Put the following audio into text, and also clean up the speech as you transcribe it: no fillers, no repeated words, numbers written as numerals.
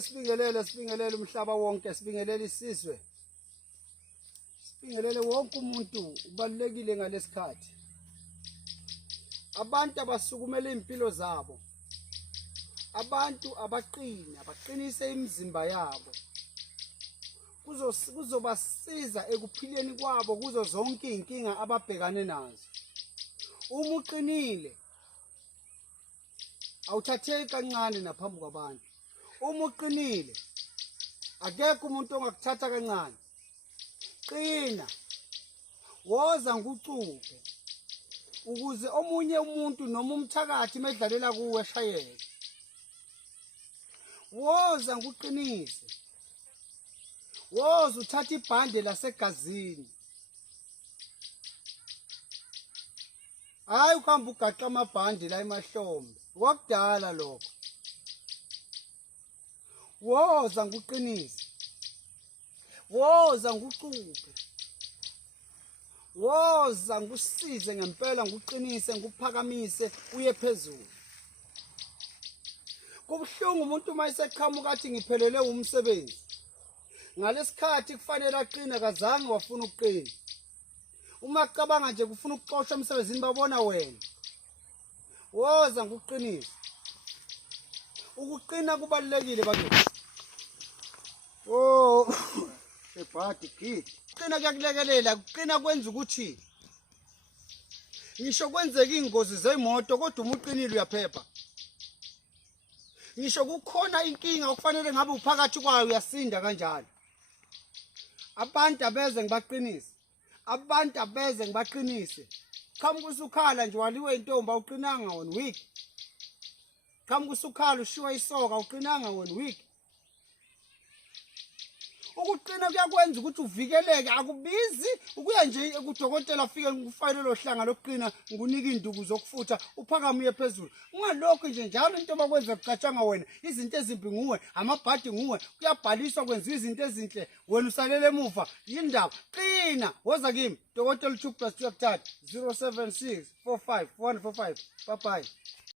Sibingelele umhlaba wonke, sibingelele isizwe. Sibingelele wonke umuntu ubalekile ngalesikhathi. Abantu abasukumela impilo zabo. Abantu baqinise imizimba yabo. Kuzobasiza ekuphileni kwabo kuzo zonke inkinga ababhekane nazo. Uma uqinile awuthatheki kancane naphambi kwabantu. Uma uqinile akekho umuntu ongakuthatha kancane. Qina, woza ngucuphe ukuze omunye umuntu noma umthakathi medlalela kuwe eshayeke. Woza nguqinise. Woza uthatha ibhande lasegazini. Hayi ukuhamba ugaqa amabhande la emahlombe. Wakudala lokho. Woza nguqinise. Woza ngucuphe. Woza ngusize ngempela nguqinise nguphakamise uye phezulu. Kubuhlungu umuntu mayiseqhamuka athi ngiphelele umsebenzi. Ngalesikhathi kufanele aqina kazange wafuna ukuqina. Uma acabanga nje kufuna ukuxoshwa emsebenzini babona wena. Woza nguqinise. Ukuqina kubalekile bakithi. Oh, ebhadi gidi. Qina kuyakulekelela, kuqina kwenza ukuthi ngisho kwenzeka ingozi zemoto kodwa uma uqinile uyaphepha. Ngisho kukhona inkinga okufanele ngabe uphakathi kwayo uyasinda kanjalo. Abantu abeze ngibaqinise. Abantu abeze ngibaqinise. Qhamuka usukhala nje waliwe intombi awuqinanga one week. Qhamuka usukhala ushiwa isoka awuqinanga one week. Ukuqina kuyakwenza ukuthi uvikeleke akubizi ukuya nje kudokotela afike ngikufayile lo hlanga lokuqina ngikunike induku zokufutha uphakame uye phezulu. Ungalokho nje njalo into abakwenza kucatshanga wena izinto ezimbi nguwe amabhadi nguwe kuyabhaliswa kwenza izinto ezinhle wena usalele emuva yindaba. Qina woza kimi dokotela uChuk plus 2 076 45 145 bye bye.